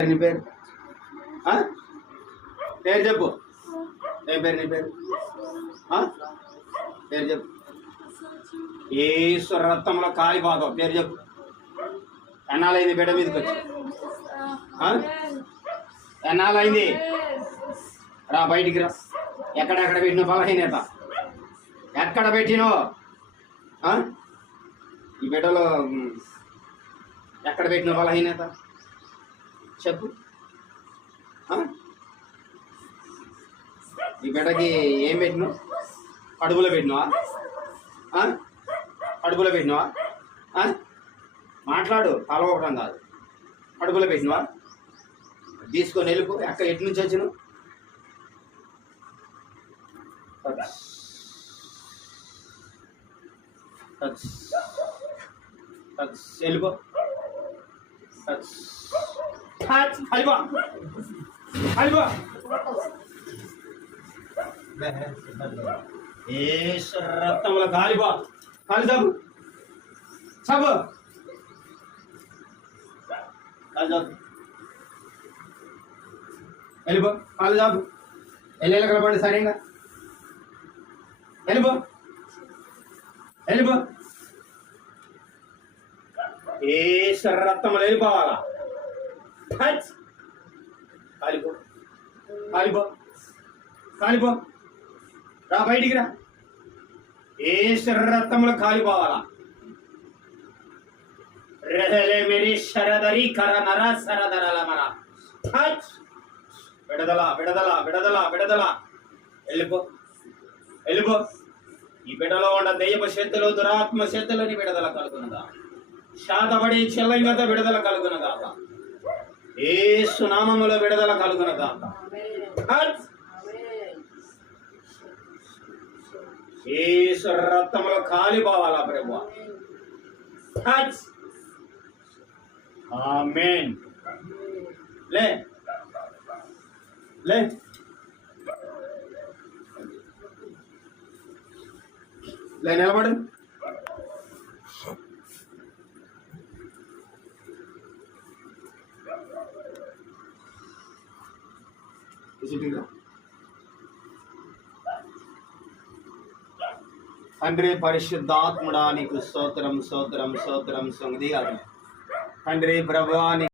నీ పేరు పేరు చెప్పు. ఏం పేరు నీ పేరు? పేరు చెప్పు. ఈశ్వర రక్తంలో కాలిపోతావు. పేరు చెప్పు. ఎన్నాళ్ళైంది బిడ్డ మీదకి వచ్చి? ఎన్నాళ్ళైంది? రా బయటికి రా. ఎక్కడెక్కడ పెట్టిన బలహీనత ఎక్కడ పెట్టినో ఈ బిడ్డలో ఎక్కడ పెట్టిన బలహీనత చెప్పు. ఈ బిడ్డకి ఏం పెట్టినావు? కడుపులో పెట్టినావా? కడుపులో పెట్టినావా? మాట్లాడు, కలవకడం కాదు. కడుపులో పెట్టినావా? తీసుకొని వెళ్ళిపో. ఎటు నుంచి వచ్చినావు? వెళ్ళిపో. రక్తంలో కాలిపో. కాలి చాపు. చాపు. కాలి చాపు. వెళ్ళిపో. కాలు చాపు. వెళ్ళి కలపండి సరిగా. వెళ్ళిపో. వెళ్ళిపో. రక్తంలో వెళ్ళిపోవాలా? కాలిపో. కాలిపో. కాలిపో. రా బయటికి రా. రక్తంలో కాలిపోవాలా? మేరీ శరదరి కర నర సరదరల మర. విడదల విడదల విడదల విడదల. వెళ్ళిపో. వెళ్ళిపో. ఈ బిడ్డలో ఉన్న దెయ్యపు శక్తులు దురాత్మ శక్తులని విడుదల కలుగునదా. శాతపడి చెల్లంగత విడుదల కలుగునగాక. యేసు నామములో విడుదల కలుగునగాక. యేసు రక్తములో కాలిపోవాలా ప్రభువా? ఆమేన్. లే లే. లే నిలబడు. తండ్రి పరిశుద్ధాత్ముడా నీకు స్తోత్రం స్తోత్రం స్తోత్రం సంగతి. తండ్రి ప్రభువా